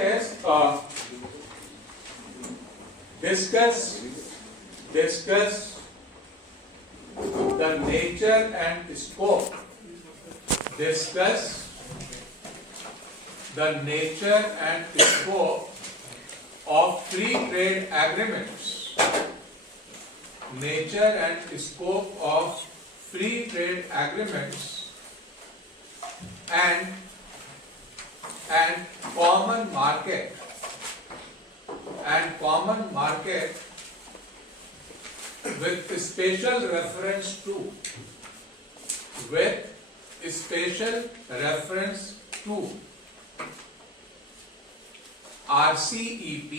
is discuss the nature and scope. Discuss the nature and scope of free trade agreements. Nature and scope of free trade agreements and common market with special reference to RCEP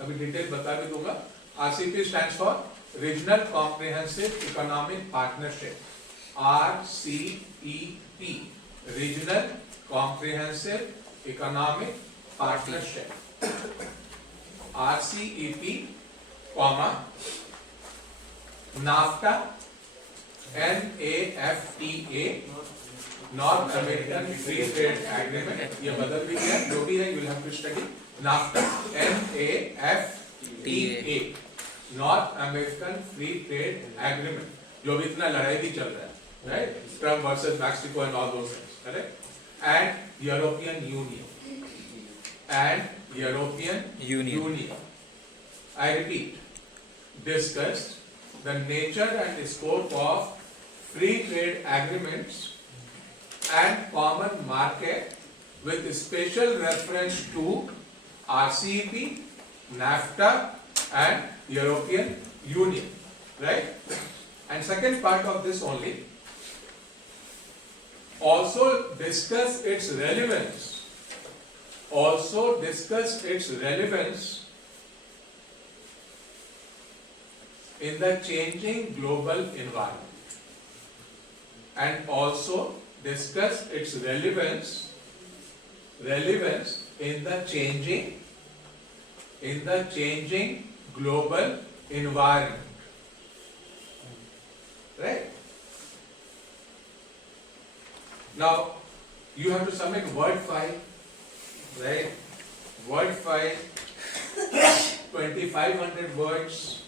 अभी detail बता भी दूंगा. RCEP stands for Regional Comprehensive Economic Partnership. RCEP, Regional Comprehensive Economic Partnership. RCEP, NAFTA, NAFTA, North American Free Trade Agreement. ये बदल भी गया, जो भी है you will have to study. NAFTA, NAFTA, North American Free Trade Agreement. जो भी इतना लड़ाई भी चल रहा है, right? Trump versus Mexico and all those things, correct? And European Union. I repeat, discussed the nature and scope of free trade agreements and common market with special reference to RCEP, NAFTA and European Union, right? And second part of this only, also discuss its relevance in the changing global environment, and also discuss its relevance in the changing global environment, right? Now you have to submit word file, right? Word file 2500 words,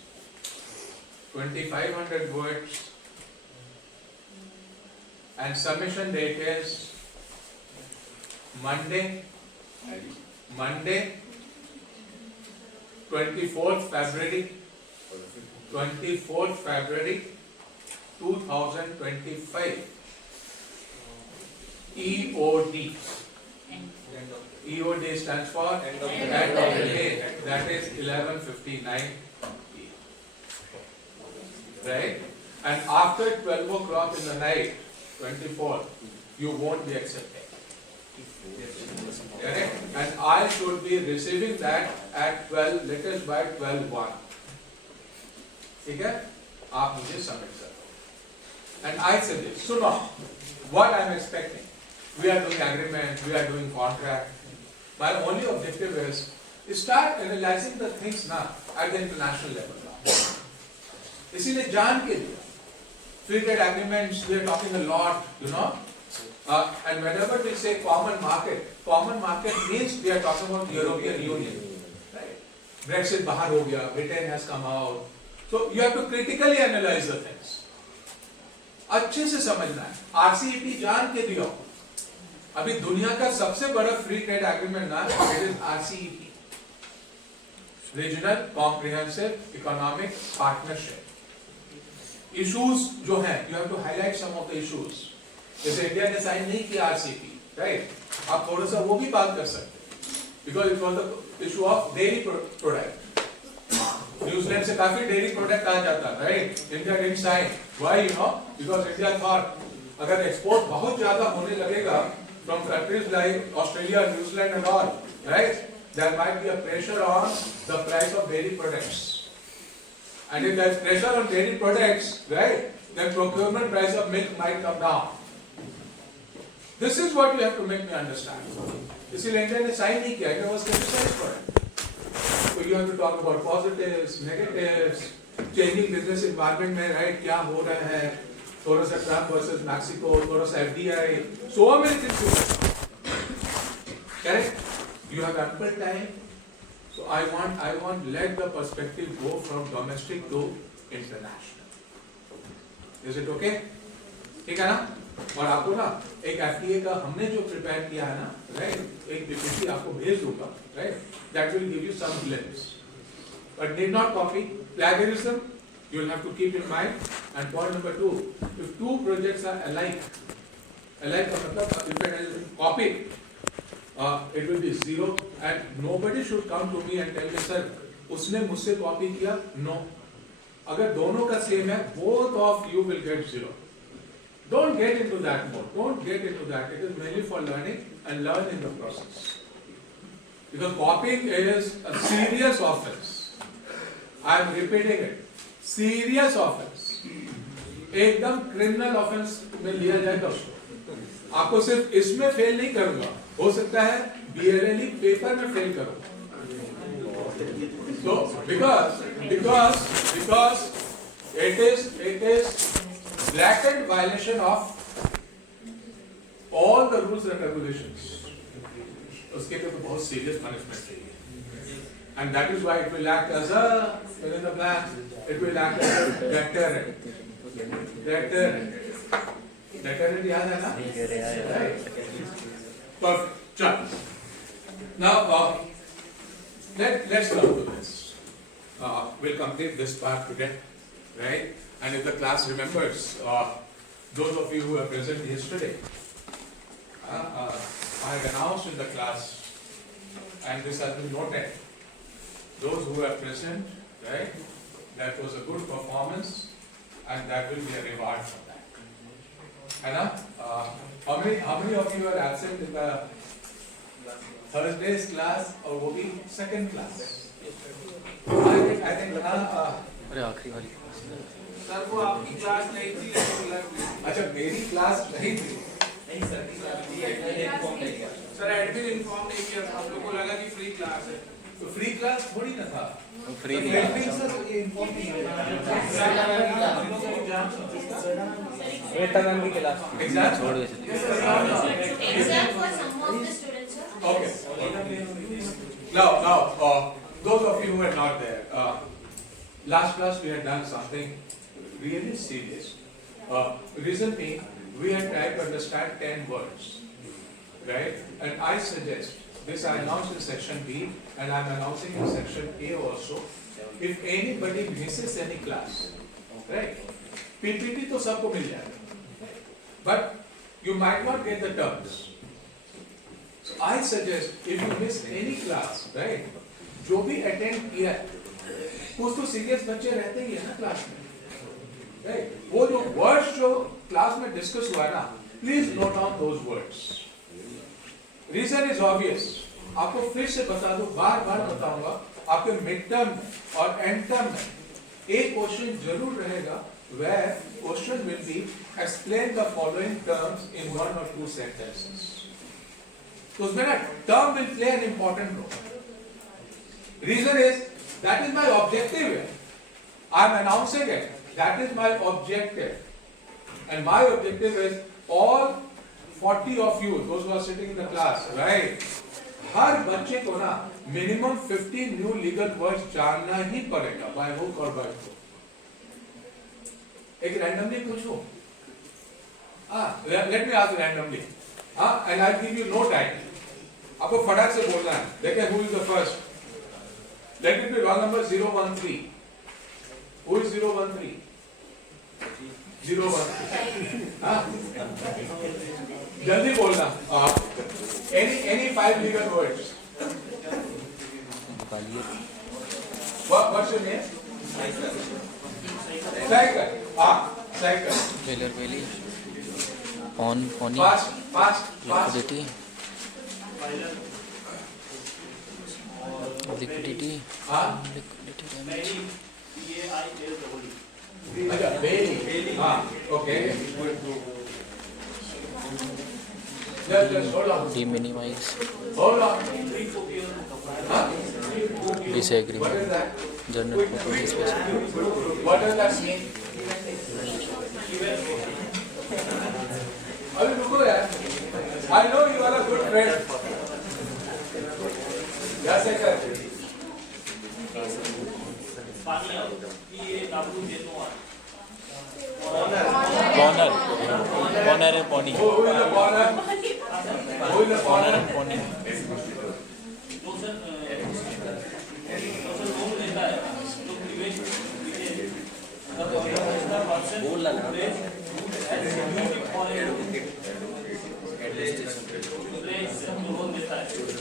and submission date is Monday 24th February 2025. EOD stands for end of the day, that is 11:59, right? And after 12 o'clock in the night, 24th, you won't be accepted, correct? And I should be receiving that at 12, latest by 12:01. ठीक है? आप मुझे submit करो. And I said this. So now, what I am expecting, we are doing agreement, we are doing contract. My only objective is start analyzing the things now at the international level. इसीलिए जान के लिए free trade agreements, we are talking a lot, you know. And whenever we say common market means we are talking about European Union, right? Brexit बाहर हो गया, Britain has come out, so you have to critically analyze the things. अच्छे से समझना है. RCEP जान के दियो. अभी दुनिया का सबसे बड़ा फ्री ट्रेड एग्रीमेंट ना, it is RCEP, regional comprehensive economic partnership. Issues जो हैं, you have to highlight some of the issues. जैसे इंडिया ने साइन नहीं किया RCEP, राइट? आप थोड़ा सा वो भी बात कर सकते हैं, because it was the issue of dairy product. New Zealand से काफी डेयरी प्रोडक्ट आ जाता, right? India didn't sign. Why? You know, because India thought अगर एक्सपोर्ट बहुत ज्यादा होने लगेगा from countries like Australia, New Zealand and all, right? There might be a pressure on the price of dairy products. And if there is pressure on dairy products, right, then procurement price of milk might come down. This is what you have to make me understand. इसलिए India ने sign नहीं किया, India was criticized for it. So you have to talk about positives, negatives, changing business environment में, right? क्या हो रहा है? थोड़ा सा Trump versus Mexico, थोड़ा सा FDI, so many things. Correct? You have ample time. So I want let the perspective go from domestic to international. Is it okay? ठीक है ना? और आपको ना एक FTA का हमने जो प्रिपेयर किया है ना, right? एक PPT आपको भेज दूंगा, right? That will give you some glimpse. But need not copy. Plagiarism, you will have to keep in mind. And point number 2, if two projects are alike का मतलब if it is copied, it will be 0 and nobody should come to me and tell me, sir, उसने मुझसे copy किया. No. अगर दोनों का same है, both of you will get 0. Don't get into that mode. Don't get into that. It is mainly for learning and learn in the process. Because copying is a serious offense. I am repeating it. Serious offense. एकदम criminal offense में लिया जाएगा उसको. आपको सिर्फ इसमें fail नहीं करूंगा. हो सकता है BLLE पेपर में फेल करो. So because it is blatant violation of all the rules and regulations. उसके लिए तो बहुत serious punishment चाहिए. And that is why it will act as a fill in the blank. It will act as a deterrent. Deterrent याद है ना? Right. Perfect. Chal. Now let's come to this. We'll complete this part today, right? And if the class remembers, those of you who were present yesterday, I had announced in the class, and this has been noted. Those who were present, right? That was a good performance, and that will be a reward for that. Anna, how many of you are absent in the Thursday's class or will be second class? I think अरे आखिरी वाली sir वो आपकी class नहीं थी. अच्छा मेरी class नहीं थी. नहीं सर की क्लास थी. सर एडमिन इन्फॉर्म नहीं किया था. हम लोग को लगा कि फ्री क्लास है. तो फ्री क्लास थोड़ी ना था. फ्री तो नहीं वेतन की क्लास एग्जाम छोड़ दे सकते Exam for some of the students, sir. Okay. Now, those of you who were not there, last class we had done something really serious. Reason being, we had tried to understand 10 words, right? And I suggest, this I announced in section B, and I am announcing in section A also. If anybody misses any class, right? PPT तो सबको मिल जाएगा, but you might not get the terms. So I suggest if you miss any class, right? जो भी attend किया है, कुछ तो serious बच्चे रहते ही है ना क्लास में, right? वो जो words जो क्लास में discuss हुआ ना, please note down those words. Reason is obvious. आपको फिर से बता दूं, बार-बार बताऊंगा, आपके mid term और end term में एक क्वेश्चन जरूर रहेगा, where question will be explain the following terms in 1 or 2 sentences. So उसमें ना term will play an important role. Reason is that is my objective. I am announcing it. That is my objective, and my objective is all 40 of you, those who are sitting in the class, right? हर बच्चे को ना minimum 50 new legal words जानना ही पड़ेगा, by hook or by crook. एक randomly पूछो. Let me ask randomly. And I'll give you no time. आपको फटाक से बोलना है. देखें who is the first. Let it be roll number 013. Who is 013? 013. जल्दी बोलना. Any 5 legal words. What's your name? Cycle. Cycle. फेलर वेली ऑन ऑनी Fast. लिक्विडिटी लिक्विडिटी डैमेज अच्छा Bailey. Okay. Just hold on. डिमिनिमाइज Hold on. Disagree What is that? General purpose special What does that mean? अभी रुको यार. I know you are a good friend.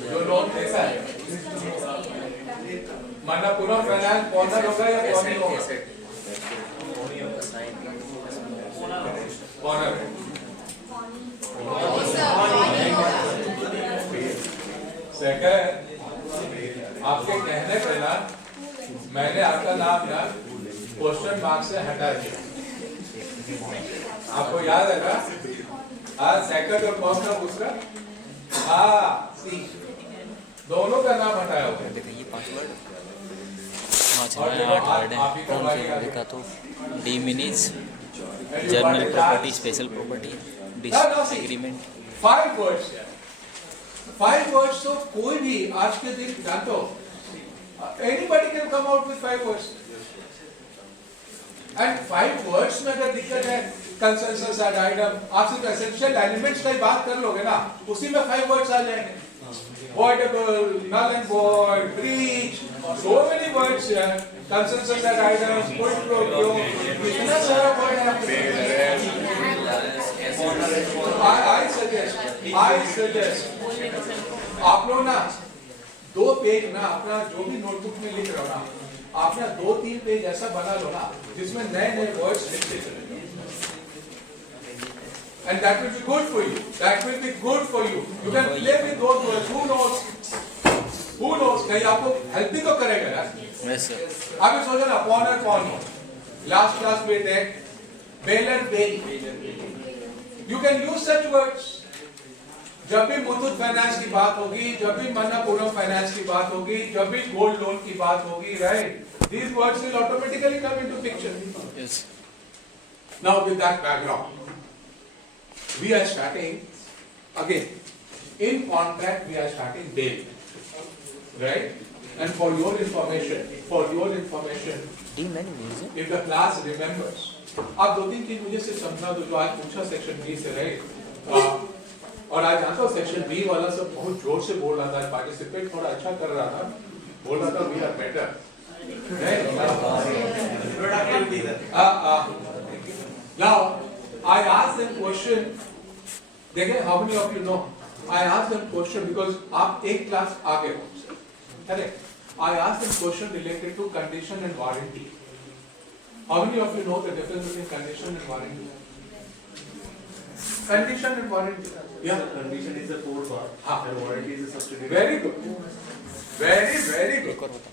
जो लोन देता है मनपुरम फाइनेंस कॉर्नर होगा या कॉर्नर होगा? कॉर्नर सेकंड, आपके कहने पे ना मैंने आपका नाम ना क्वेश्चन मार्क से हटा दिया। आपको याद है ना? हाँ, सेकंड और कौन सा दूसरा? हाँ, सी दोनों का नाम हटाया हुआ है। ये पासवर्ड 8 वर्ड है। कौन से देखा तो D minis journal property special property disagreement 5 words है। 5 words तो कोई भी आज के दिन जानते हो, anybody can come out with 5 words. And 5 words में अगर दिक्कत है, consensus and item, आप सिर्फ essential elements का ही बात कर लोगे ना, उसी में 5 words आ जाएंगे. Voidable, null and void, breach, so many words है. Consensus and item, quid pro quo, इतना सारा word है आपके I suggest आप लोग ना 2 पेज ना अपना जो भी नोटबुक में लिख रहे हो ना, आप ना 2-3 पेज ऐसा बना लो ना जिसमें नए वर्ड्स लिखते चले। And that will be good for you. That will be good for you. You can play with those words. Who knows? Who knows? कहीं आपको हेल्प भी तो करेगा यार। Yes sir. अभी सोचो ना कौन है कौन हो। लास्ट क्लास में देख bailor bail. You can use such words. जब भी मुथूट फाइनेंस की बात होगी, जब भी मनपुरम फाइनेंस की बात होगी, जब भी गोल्ड लोन की बात होगी, right? These words will automatically come into picture. Yes. Now with that background, we are starting again. In contract, we are starting day, right? And for your information, D minis if the class remembers, आप 2-3 चीज मुझे सिर्फ समझा दो जो आज पूछा section B से, राइट? और आज जानते हो सेक्शन बी वाला सब बहुत जोर से बोल रहा था, पार्टिसिपेट थोड़ा अच्छा कर रहा था, बोल रहा था we are better. Now I asked them question, देखें how many of you know? I asked them question because आप एक क्लास आगे हो, correct? I asked them question related to condition and warranty. How many of you know the difference between condition and warranty? Condition and warranty. Yeah. Condition is the core part, and warranty is a substitute. Very good. Very good. एक और बता।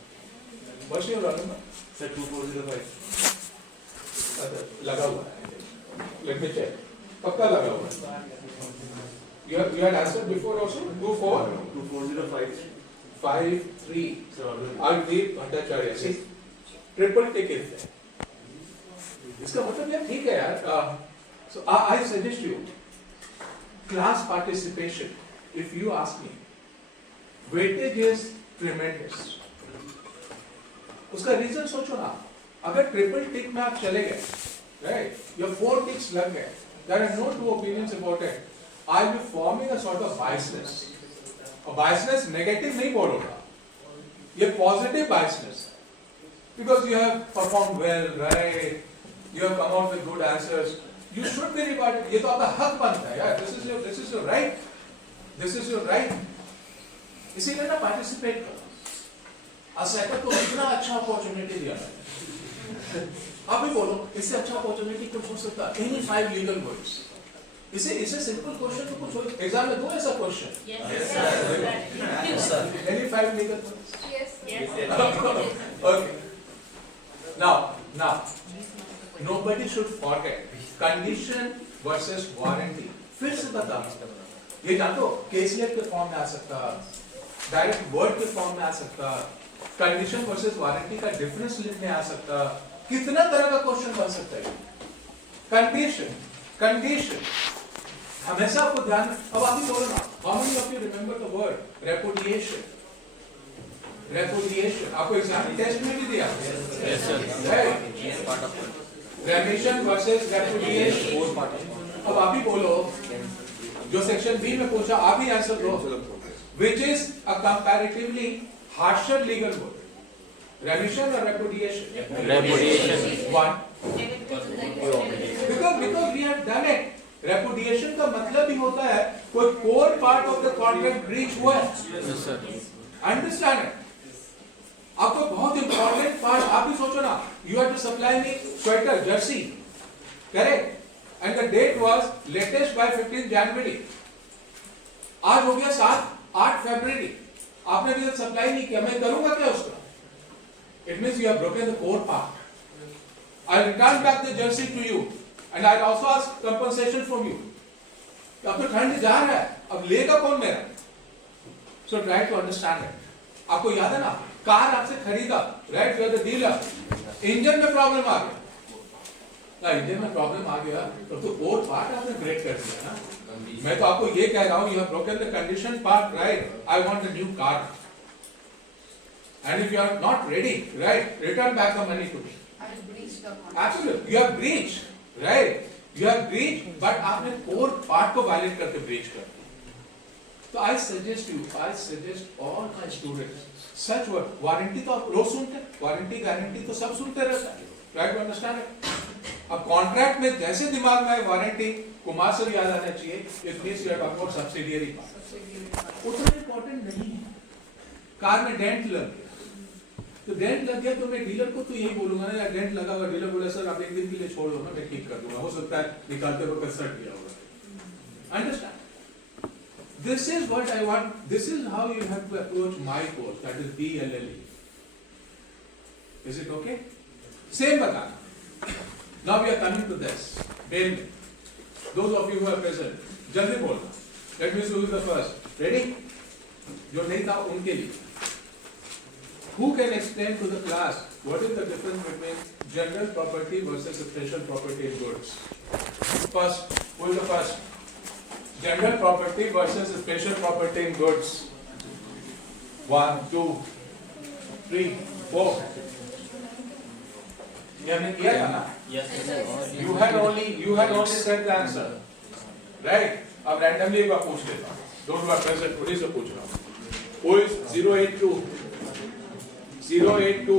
What's your roll number? Sir, 2405. लगा हुआ है. Let me check. पक्का लगा हुआ है. You had answered before also? 2405. 2453. Sir, Aldeep Bhattacharya. See, triple tick is there. इसका मतलब यार ठीक है यार. So I suggest you class participation. If you ask me, weightage is tremendous. उसका रीजन सोचो ना. अगर ट्रिपल टिक में आप चले गए, right? Your 4 ticks लग गए. There are no 2 opinions about it. I'll be forming a sort of biasness. A biasness negative नहीं बोलूँगा. ये positive biasness. Because you have performed well, right? You have come out with good answers. You should be rewarded. ये तो आपका हक बनता है यार. This is your right. This is your right. इसीलिए ना participate करो. सेटअप तो इतना अच्छा अपॉर्चुनिटी दिया है. आप भी बोलो इससे अच्छा अपॉर्चुनिटी कुछ हो सकता है. Any 5 legal words. इसे सिंपल क्वेश्चन तो कुछ हो. एग्जाम में दो ऐसा question. Yes, sir. Any 5 legal words. Yes. Okay. Now, nobody should forget condition versus warranty. फिर से बता. ये जानते हो केसलेट के फॉर्म में आ सकता, डायरेक्ट वर्ड के फॉर्म में आ सकता, कंडीशन वर्सेस वारंटी का डिफरेंस लिखने आ सकता, कितना तरह का क्वेश्चन बन सकता है. कंडीशन हमेशा आपको ध्यान. अब आप ही बोलो ना, how many of you remember the word repudiation? आपको एग्जाम टेस्ट में भी दिया. Yes sir. Remission versus repudiation. अब आप ही बोलो, जो सेक्शन बी में पूछा आप ही आंसर दो. Which is a comparatively harsher legal word? Remission or repudiation? Repudiation. One. Because we have done it. Repudiation का मतलब ही होता है कोई core part of the contract breach हुआ है। Yes sir. Understand it? आपको बहुत इंपॉर्टेंट पार्ट, आप भी सोचो ना, you have to supply me sweater jersey, correct, and the date was latest by 15 January, आज हो गया 8 फरवरी, आपने अभी तक सप्लाई नहीं किया, मैं करूंगा क्या उसका? It means you have broken the core part. I return back the jersey to you and I also ask compensation from you. अब तो ठंड जा रहा है, अब लेगा कौन मेरा? So try to understand it. आपको याद है ना, कार आपसे खरीदा, right, you are the dealer, engine में प्रॉब्लम आ गया, इंजन में प्रॉब्लम आ गया तो कोर पार्ट आपने ब्रेक कर दिया ना। मैं तो आपको ये कह रहा हूं, you have broken the condition part, right, I want a new car, and if you are not ready, right, return back the money to me. Absolutely, you have breach, right, you have breach, but आपने core part को violate करके breach कर दिया। तो I suggest all my students, such word, warranty तो आप रोज सुनते हैं, वारंटी गारंटी तो सब सुनते रहता है, ट्राई टू अंडरस्टैंड इट। अब कॉन्ट्रैक्ट में जैसे दिमाग में वारंटी, कुमार सर याद आना चाहिए, it means you are talking about subsidiary part, उतना इंपॉर्टेंट नहीं है। कार में डेंट लग गया, तो डेंट लग गया तो मैं डीलर को तो यही बोलूंगा ना, यार डेंट लगा हुआ, डीलर बोला सर आप एक दिन के लिए छोड़ दो ना, मैं ठीक कर दूंगा, हो सकता है निकालते वक्त सट गया होगा। Understand? This is what I want, this is how you have to approach my course, that is BLLE. Is it okay? Same बताना. Now we are coming to this. Bailment. Those of you who are present, जल्दी बोलना. Let me show you the first. Ready? जो नहीं था उनके लिए. Who can explain to the class what is the difference between general property versus special property in goods? First, who is the first? General property versus special property in goods. 1, 2, 3, 4. ये हमने किया था ना? Yes sir. You had only said the answer, right? अब randomly एक बार पूछ लेता हूँ। Those who are present, उन्हीं से पूछ रहा हूँ। Who is 082? 082.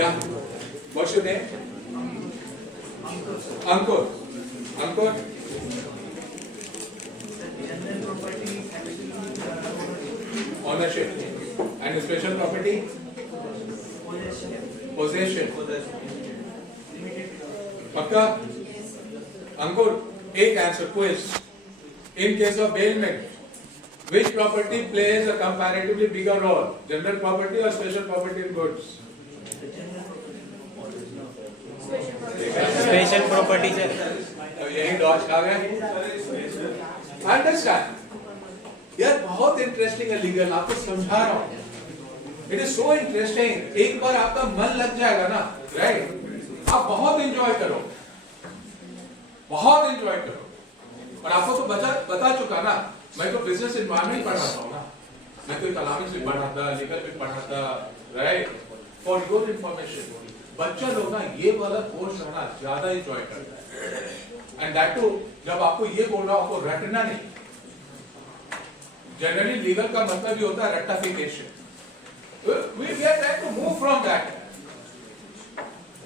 Yeah. What's your name? Ankur. Ankur. Ownership. And special property? Possession. पक्का? अंकुर, एक answer quiz. In case of bailment, which property plays a comparatively bigger role? General property or special property in goods? Special property से अब यही Dodge खा गए. Understand? यार बहुत interesting है लीगल, आपको समझा रहा हूँ. It is so interesting. एक बार आपका मन लग जाएगा ना, राइट, आप बहुत एंजॉय करो, बहुत एंजॉय करो. और आपको तो बता चुका ना, मैं तो बिजनेस एनवायरनमेंट पढ़ाता हूँ ना, मैं तो इकोनॉमिक्स भी पढ़ाता, लीगल भी पढ़ाता, राइट. फॉर योर इंफॉर्मेशन, बच्चा लोग ना ये वाला कोर्स है ना ज्यादा एंजॉय करता है. एंड दैट टू जब आपको ये बोल रहा हूँ, आपको रटना नहीं. जनरली लीगल का मतलब ही होता है rectification. We are trying to move from that.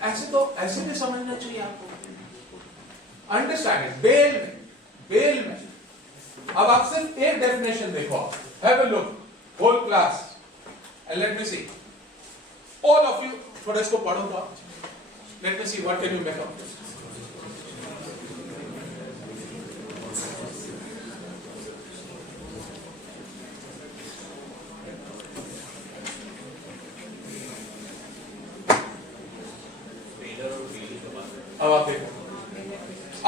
ऐसे भी समझना चाहिए आपको. अंडरस्टैंड. बेल में अब आप सिर्फ एक डेफिनेशन देखो. Have a look, whole class, and let me see. All of you थोड़ा इसको पढ़ो तो. Let me see what can you make of this. अब आप देखो,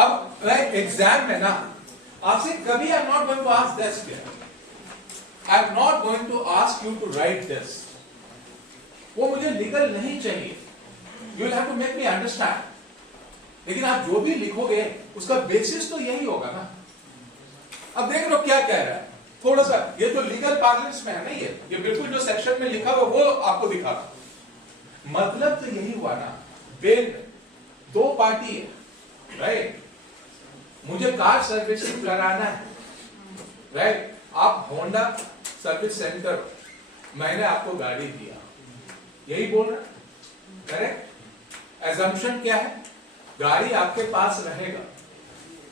अब राइट एग्जाम में ना आपसे कभी I am not going to ask this. I am not going to ask you to write this. वो मुझे लीगल नहीं चाहिए. You will have to make me understand. लेकिन आप जो भी लिखोगे उसका बेसिस तो यही होगा ना. अब देख लो क्या कह रहा है. थोड़ा सा ये तो लीगल पार्लेंस में है ना, ये बिल्कुल जो सेक्शन में लिखा हुआ वो आपको दिखा रहा. मतलब तो यही हुआ ना, बेल दो पार्टी है, राइट. मुझे कार सर्विसिंग कराना है, राइट. आप होंडा सर्विस सेंटर, मैंने आपको गाड़ी दिया, यही बोल रहा, करेक्ट. एजम्पशन क्या है? गाड़ी आपके पास रहेगा,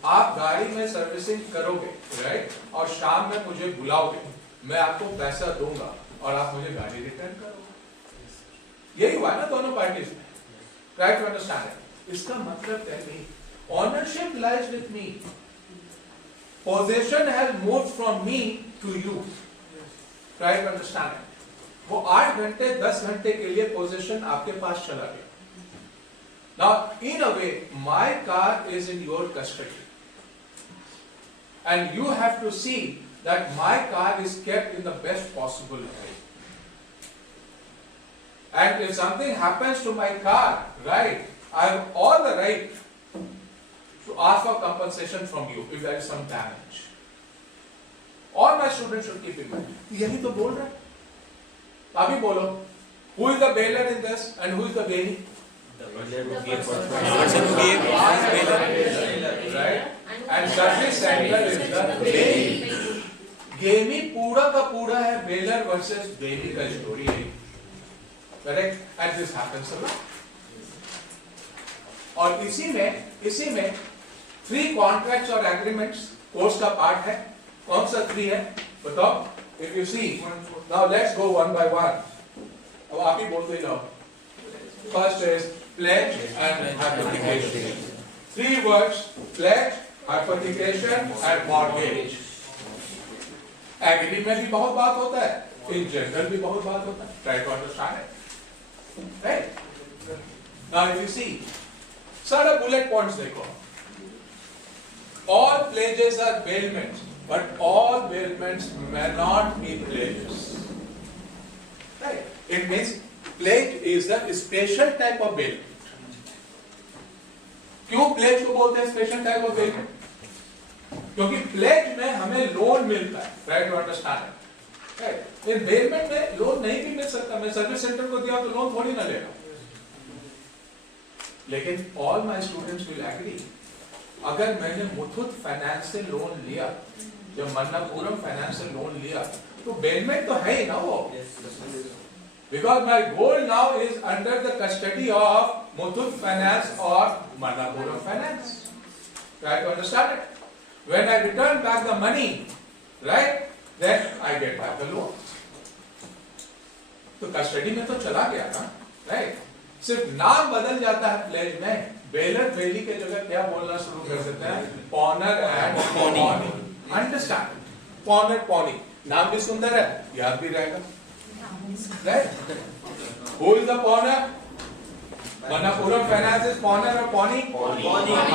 आप गाड़ी में सर्विसिंग करोगे, राइट, और शाम में मुझे बुलाओगे, मैं आपको पैसा दूंगा और आप मुझे गाड़ी रिटर्न करोगे। यही हुआ ना दोनों पार्टीज में, राइट टू अंडरस्टैंड। इसका मतलब है नहीं, ownership lies with me, possession has moved from me to you, right to understand. वो 8 घंटे 10 घंटे के लिए पोजेशन आपके पास चला गया। Now, in a way, my car is in your custody, and you have to see that my car is kept in the best possible way. And if something happens to my car, right, I have all the right to ask for compensation from you if there is some damage. All my students should keep in mind. यही तो बोल रहा है। अभी बोलो, who is the bailer in this and who is the bailee? Right? And service center is the bailee. गेमी पूरा का पूरा है बेलर वर्सेस बेली का स्टोरी है, correct? And this happens a lot. और इसी में 3 कॉन्ट्रैक्ट्स और एग्रीमेंट्स कोर्स का पार्ट है। कौन सा 3 है बताओ? If you see now, let's go one by one. अब आप ही बोलते जाओ। First is pledge and hypothecation. 3 words: pledge, hypothecation and mortgage. Agree में भी बहुत बात होता है, इन जनरल भी बहुत बात होता है। Try to understand it. Right? Now if you see, सारा bullet points देखो। All pledges are bailments, but all bailments may not be pledges. Right? It means pledge is a special type of bailment. क्यों pledge को बोलते हैं special type of bailment? क्योंकि pledge में हमें loan मिलता है, right to understand, right? In bailment में लोन नहीं भी मिल सकता। मैं सर्विस सेंटर को दिया तो लोन थोड़ी ना लेगा। लेकिन all my students will agree, अगर मैंने मुथूट फाइनेंस से लोन लिया, जब मन्नापुरम फाइनेंस से लोन लिया, तो बेलमेंट तो है ही ना वो। Because my gold now is under the custody of Muthoot Finance or Manappuram Finance. Try to understand it. When I return back the money, right, then I get back the loan. तो custody में तो चला गया ना, right? सिर्फ नाम बदल जाता है प्लेज में। बेलर बेली के जगह क्या बोलना शुरू कर देते हैं? पॉनर एंड पॉनी। अंडरस्टैंड? पॉनर पॉनी, नाम भी सुंदर है, याद भी रहेगा। Right? Who is the pawnor? Manappuram Finance is pawnor or pawnee? Pawnee.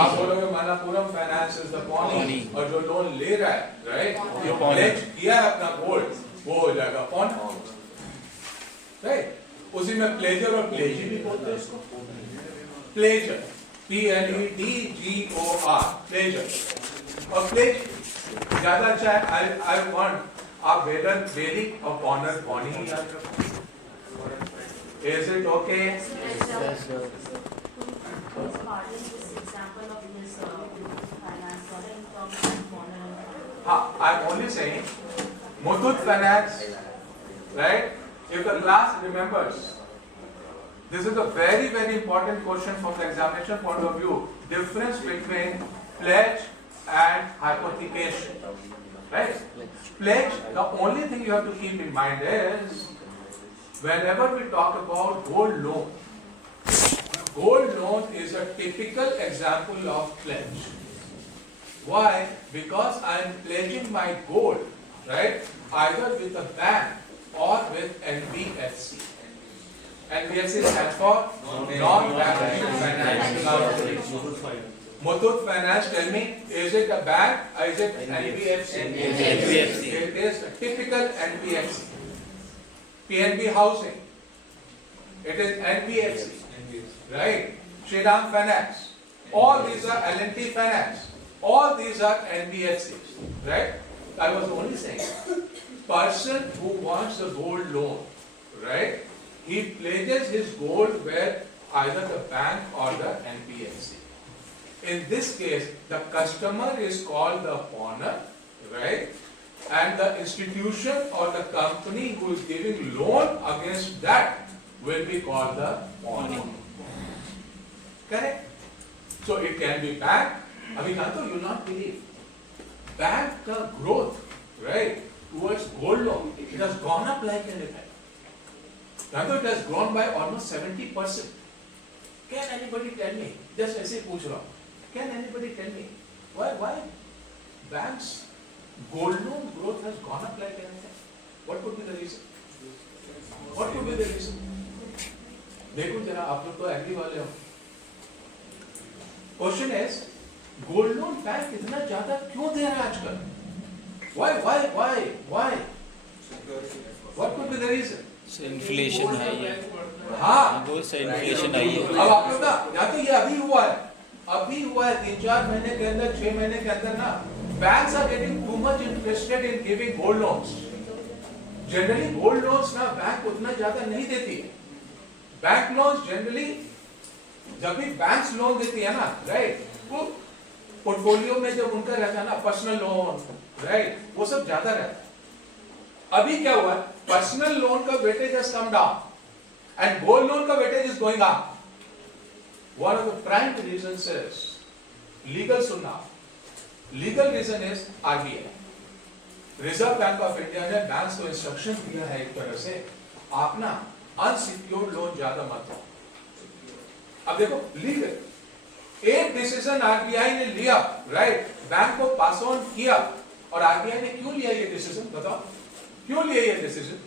आप बोलोगे Manappuram Finance is the pawnee, और जो लोन ले रहा है, right? जो pledge किया है अपना गोल्ड, वो हो जाएगा pawnor, right? उसी में प्लेजर और प्लेजी भी बोलते हैं इसको। Pleasure, P-L-E-D-G-O-R, pleasure. और प्लेज ज्यादा अच्छा है। I want आप बेलर बेली और पॉनर पॉनी ही याद रखो। Is it okay? Yes, sir. Example of this finance or income. I'm only saying Muthoot Finance, right? If the class remembers, this is a very, very important question from the examination point of view. Difference between pledge and hypothecation, right? Pledge, the only thing you have to keep in mind is, whenever we talk about gold loan is a typical example of pledge. Why? Because I am pledging my gold, right, either with a bank or with NBFC. NBFC stands for Non-Bank Financial. Muthoot Finance, tell me, is it a bank or is it NBFC? NBFC. It is a typical NBFC. PNB Housing, it is NBFC, right? Shriram Finance, all these are L&T Finance, all these are NBFCs, right? I was only saying, person who wants a gold loan, right? He pledges his gold with either the bank or the NBFC. In this case, the customer is called the pawnor, right? And the institution or the company who is giving loan against that will be called the pawnee. Correct? So it can be bank अभी जानते हो, you'll not believe, bank का growth, right, towards gold loan, it has gone up like anything. जानते हो, it has grown by almost 70%. Can anybody tell me? Just ऐसे ही पूछ रहा हूँ. Can anybody tell me why banks gold loan growth has gone up like anything? What could be the reason? What could be the reason? देखो जरा, आप लोग तो agree वाले हो. Question is, gold loan bank इतना ज्यादा क्यों दे रहा है आजकल? Why? What could be the reason? Inflation है ये. हाँ, बहुत सा इन्फ्लेशन आई है. अब आप लोग ना, या तो ये अभी हुआ है 3-4 महीने के अंदर, 6 महीने के अंदर ना, banks are getting too much interested in giving gold loans. Generally gold loans ना बैंक उतना ज्यादा नहीं देती है. बैंक लोन्स जनरली, जब भी बैंक्स लोन देती है ना, राइट, वो पोर्टफोलियो में जब उनका रहता है ना, पर्सनल लोन, राइट, वो सब ज्यादा रहता है. अभी क्या हुआ, पर्सनल लोन का weightage has come down and gold loan का weightage is going up. One of the prime reasons is legal. सुनना, legal reason is RBI, Reserve Bank of India ने बैंक्स को इंस्ट्रक्शन दिया है एक तरह से, आप ना अनसिक्योर्ड लोन ज्यादा मत दो. अब देखो, लीगल एक डिसीजन आरबीआई ने लिया, राइट, बैंक को पास ऑन किया. और आरबीआई ने क्यों लिया ये डिसीजन, बताओ क्यों लिया ये डिसीजन?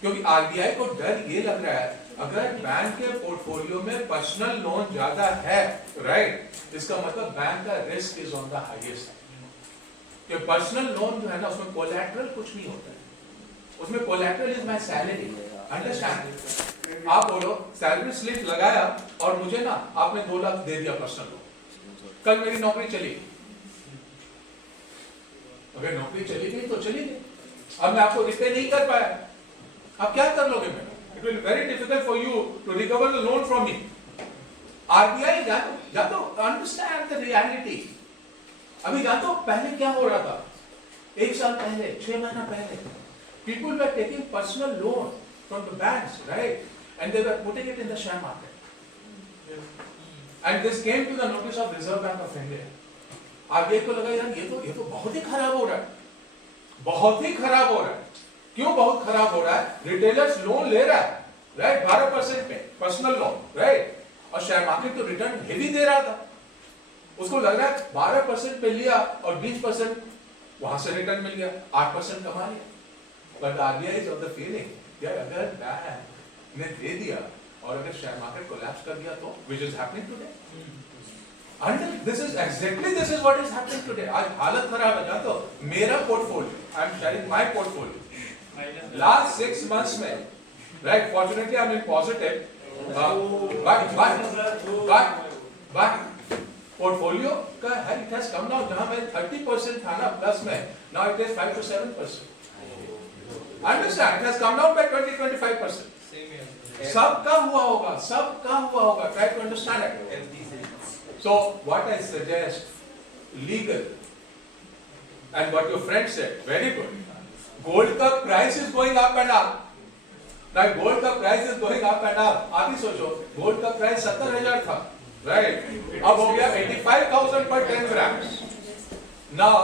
क्योंकि आरबीआई को डर ये लग रहा है, अगर बैंक के पोर्टफोलियो में पर्सनल लोन ज्यादा है, राइट, इसका मतलब बैंक का risk is on the highest. कि पर्सनल लोन जो है ना, उसमें कोलैटरल कुछ नहीं होता है, उसमें collateral is my salary. Understand? आप बोलो सैलरी स्लिप लगाया और मुझे ना आपने 2 लाख दे दिया पर्सनल लोन, कल मेरी नौकरी चली, अगर नौकरी चली गई तो चली गई, अब मैं आपको रिपे नहीं कर पाया, अब क्या कर लोगे मेरा? It will very difficult for you to recover the loan from me. RBI जानते हो, अंडरस्टैंड द रियलिटी. अभी जानते हो पहले क्या हो रहा था, 1 साल पहले, 6 महीना पहले, people were taking personal loan from the banks, right, and they were putting it in the share market. And this came to the notice of Reserve Bank of India. RBI को लगा यार ये तो बहुत ही खराब हो रहा है, बहुत ही खराब हो रहा है. क्यों बहुत खराब हो रहा है? रिटेलर्स लोन ले रहा है, राइट, 12% पे पर्सनल लोन, राइट, और शेयर मार्केट तो रिटर्न हेवी दे रहा था. उसको लग रहा है 12% पे लिया और 20% वहां से रिटर्न मिल गया, 8% कमा लिया. But RBI is of the feeling यार, अगर बैंक ने दे दिया और अगर शेयर मार्केट कोलैप्स कर दिया तो, which is happening today. And this is what is happening today. आज हालत खराब है. जानते हो मेरा portfolio, I am sharing my portfolio, last 6 months में, right, fortunately I am in positive, but portfolio का है, इट हैज कम डाउन. जहां मैं 30% था ना प्लस में, now it is 5 to 7%. Understand? It has come down by 20-25%. सबका हुआ होगा. Try to understand it. So what I suggest, legal, and what your friend said, very good. Gold का price is going up and up. Right, gold का price is going up and up. आप ही सोचो, gold का price 70,000 था, right? अब हो गया 85,000 per 10 grams. Now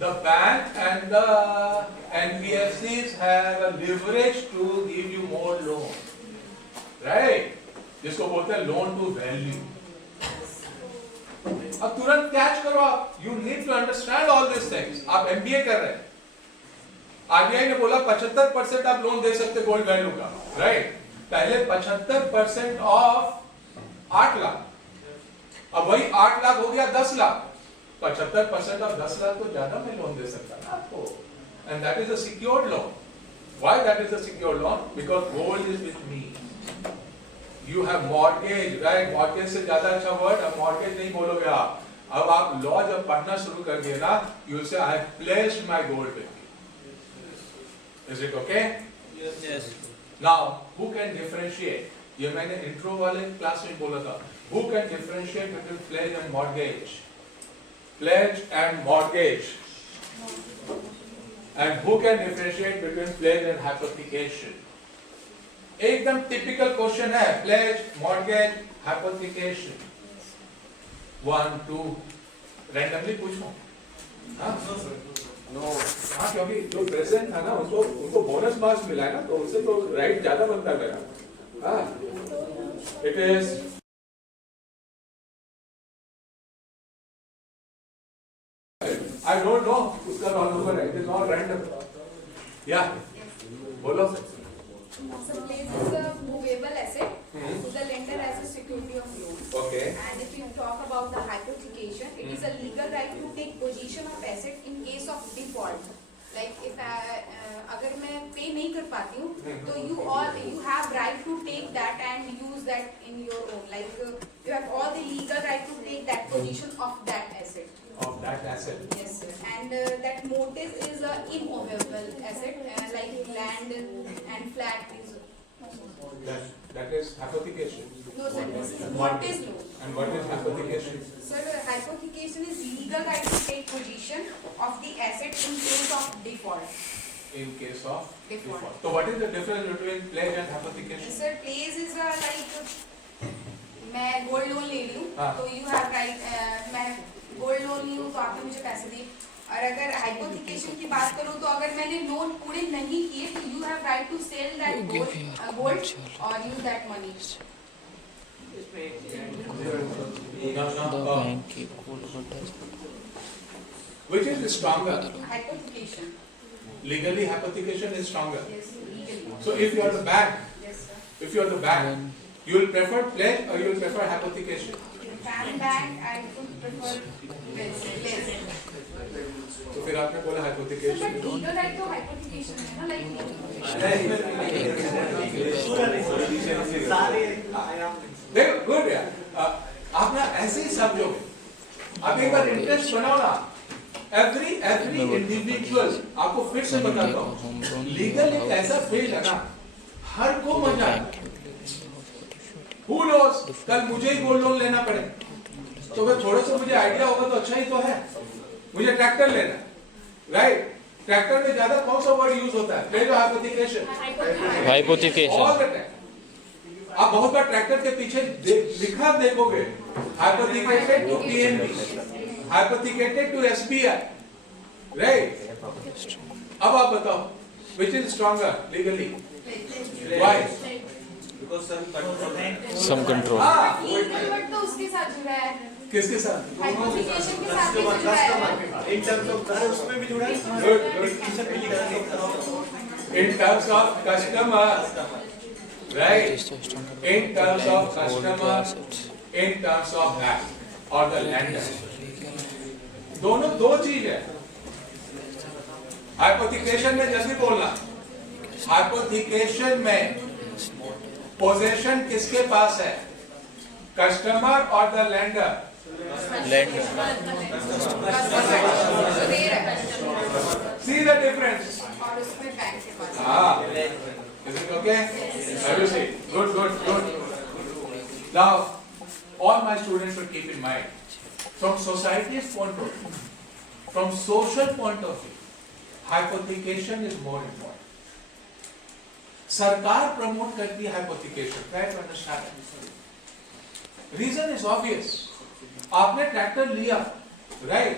the bank and the NBFCs have a leverage to give you more loan, right? जिसको बोलते हैं loan to value. अब तुरंत कैच करो आप. You need to understand all this things. आप एमबीए कर रहे हैं, आरबीआई ने बोला 75% आप लोन दे सकते गोल्ड वैल्यू का, राइट. पहले 75% ऑफ 8 लाख, अब वही 8 लाख हो गया 10 लाख. 75% ऑफ 10 लाख तो ज्यादा में लोन दे सकता है आपको, and that is a secured loan. Why that is a secured loan? Because gold is with me. You have mortgage, right? Mortgage से ज्यादा अच्छा वर्ड अब mortgage नहीं बोलोगे आप. अब आप लॉ जब पढ़ना शुरू कर दिए ना, you will say I have pledged my gold with you. Is it okay? Yes. Now, who can differentiate? ये मैंने intro वाले क्लास में बोला था. Who can differentiate between pledge and mortgage? Pledge and mortgage. And who can differentiate between pledge and hypothecation? एकदम typical question है, pledge, mortgage, हाइपोथेकेशन. 1, 2, randomly पूछूं? हाँ हाँ, क्योंकि जो प्रेजेंट था ना उनको बोनस मार्क्स मिला है ना, तो उनसे तो राइट ज्यादा बनता है मेरा। हाँ, it is I don't know उसका रोल नंबर है, it is not random. Yeah, बोलो। So place is a movable asset. So the lender has a security of loan. Okay. And if you talk about the hypothecation, it is a legal right to take possession of asset in case of default. Like if अगर मैं pay नहीं कर पाती हूँ, तो you have right to take that and use that in your own. Like you have all the legal right to take that possession of that asset. Of that asset. Yes, sir. And that mortgage is a immovable asset, like land and flat is. That is hypothecation. No, sir. This is mortgage loan. And what is hypothecation? Sir, hypothecation is legal right to take possession of the asset in case of default. In case of Default. So what is the difference between pledge and hypothecation? Sir, place is like मैं gold loan ले रही हूँ, हाँ. तो you have right. मैं gold loan ली हूँ तो आपने मुझे पैसे दिए. और अगर हाइपोथिकेशन की बात करूँ तो अगर मैंने लोन पूरे नहीं किए तो you have right to sell that gold और use that money. The bank keep gold holders. Which is stronger? Hypothecation. Legally, hypothecation is stronger. Yes, legally. So if you are the bank, Yes, sir. if you are the bank, you will prefer pledge or you will prefer hypothecation? Bank, I would prefer less. तो फिर आपने बोला Sir, hypothecation. but legal right to hypothecation है ना, like देखो good यार, आप ना ऐसे ही समझोगे. आप एक बार इंटरेस्ट बनाओ ना. एवरी इंडिविजुअल, आपको फिर से बताता हूँ, लीगल एक ऐसा फील्ड है ना, हर को मजा है. Who knows, कल मुझे ही गोल्ड लोन लेना पड़े, तो फिर थोड़ा सा मुझे आइडिया होगा तो अच्छा ही तो है. मुझे ट्रैक्टर लेना, राइट? ट्रैक्टर में ज्यादा कौन सा वर्ड यूज होता है? प्लेज और hypothecation. Hypothecation. All the time. आप बहुत बार ट्रैक्टर के पीछे लिखा देखोगे, hypothecated to PNB, hypothecated to SBI, right? अब आप बताओ, which is stronger legally? Why? Some control. हाँ, legal but तो उसके साथ जुड़ा है, किसके साथ? hypothecation के साथ भी जुड़ा है. In terms of उसमें भी जुड़ा है. Good, in terms of customer, right? In terms of customer, in terms of bank or the lender. दोनों दो चीज है. हाइपोथिकेशन में जल्दी बोलना. हाइपोथिकेशन में पोजेशन किसके पास है? कस्टमर और the lender? Lender. See the difference? और उसमें बैंक के पास. Ah, is it okay? Have you seen? Good. Now, all my students should keep in mind, from society's point of view, from social point of view, hypothecation is more important. सरकार promote करती है hypothecation. Try to understand it. Reason is obvious. आपने tractor लिया, right?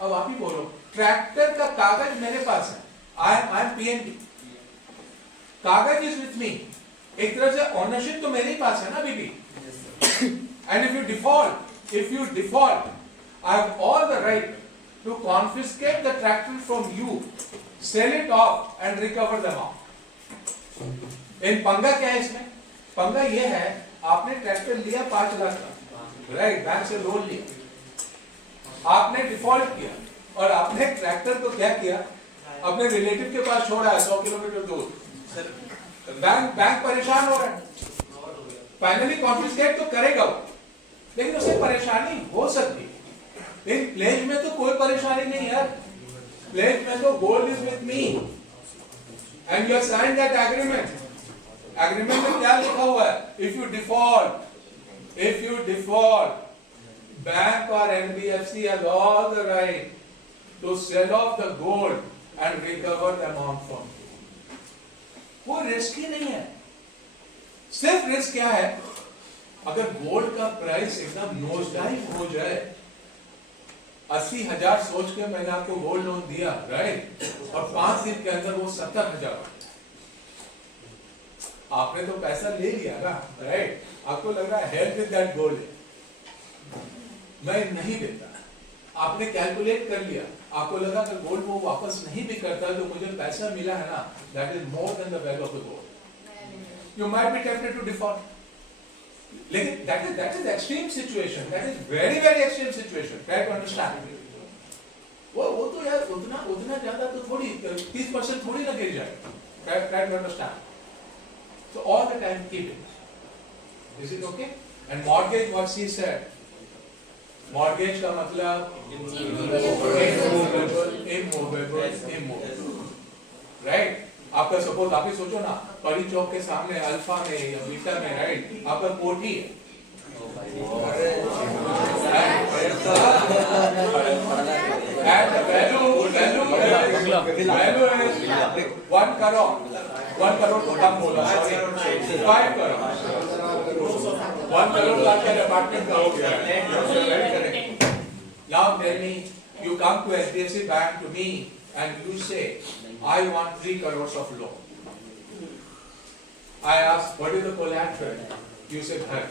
अब आप ही बोलो, tractor का कागज मेरे पास है. I am PNB. कागज is with me. एक तरह से ओनरशिप तो मेरे ही पास है ना बीबी. And if you default, I have all the right to confiscate the tractor from you, sell it off and recover the amount. इन पंगा क्या है इसमें? पंगा ये है, आपने ट्रैक्टर लिया 5 लाख का, राइट? बैंक से लोन लिया, आपने डिफॉल्ट किया और आपने ट्रैक्टर को क्या किया? अपने रिलेटिव के पास छोड़ा है 100 किलोमीटर दूर. बैंक परेशान हो रहा है. फाइनली कॉन्फिस्केट तो करेगा वो, लेकिन उसे परेशानी हो सकती है. लेकिन प्लेज में तो कोई परेशानी नहीं है. प्लेज में तो gold is with me and you sign that agreement. Agreement में क्या लिखा हुआ है? इफ यू डिफॉल्ट बैंक और NBFC has all the right to sell off the gold and recover the amount from you. कोई risk ही नहीं है. सिर्फ रिस्क क्या है? अगर गोल्ड का प्राइस एकदम नोज डाइव हो जाए 80,000 सोच के मैंने आपको गोल्ड लोन दिया, राइट, और 5 दिन के अंदर वो 70,000, आपने तो पैसा ले लिया ना, राइट, आपको लग रहा है हेल्प विद दैट गोल्ड, मैं नहीं देता, आपने कैलकुलेट कर लिया, आपको लगा कि गोल्ड वो वापस नहीं भी करता तो मुझे पैसा मिला है ना, that is more than the value of the gold, you might be tempted to default, लेकिन that is extreme situation, that is very extreme situation, try to understand. वो तो यार उतना ज्यादा तो थोड़ी 30% थोड़ी ना गिर जाए, try to understand. So all the time keep it. Is it okay? And mortgage, what she said, mortgage का मतलब immovable, right? आपका सपोज आप ही सोचो ना, परी चौक के सामने अल्फा में या बीटा में, राइट, आपका कोठी है, and the value is 1 crore, 1 crore तो कम बोला, sorry, 5 crore, 1 crore का आपका अपार्टमेंट का हो गया है, very correct. Now tell me, you come to HDFC Bank to me and you say, I want 3 crores of loan. I ask, what is the collateral? You say, घर.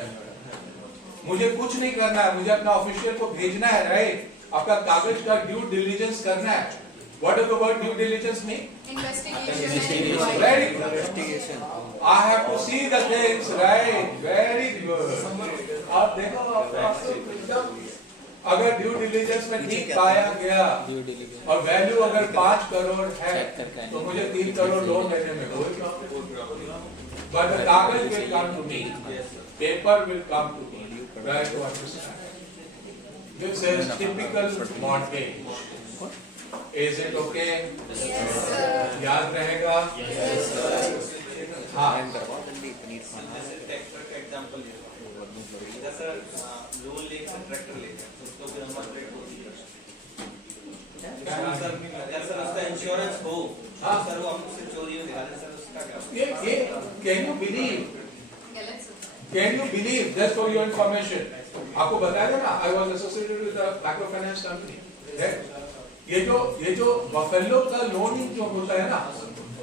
मुझे कुछ नहीं करना है, मुझे अपना ऑफिशियल को भेजना है, राइट, आपका कागज का ड्यू डिलिजेंस करना है. What does the word due diligence mean? Investigation. Very good. Investigation. I have to see the things, right? Very good. आप देखो, अगर ड्यू डिलिजेंस में ठीक पाया गया और वैल्यू अगर 5 करोड़ है तो मुझे 3 करोड़ लोन देने में कोई प्रॉब्लम नहीं, बट द कागज will come to me, paper will come to me, right to understand. This is typical mortgage. Is it okay? याद रहेगा? हाँ. लोन लेकर ट्रैक्टर लेकर तो फिर हमारा ट्रैक्टर होती है सर, उसका इंश्योरेंस हो, सर वो हमसे चोरी में दिखा दे सर, उसका क्या? ये can you believe just for your information, आपको बताया था ना, I was associated with the micro finance company, ये जो बफेलो का लोनिंग जो होता है ना,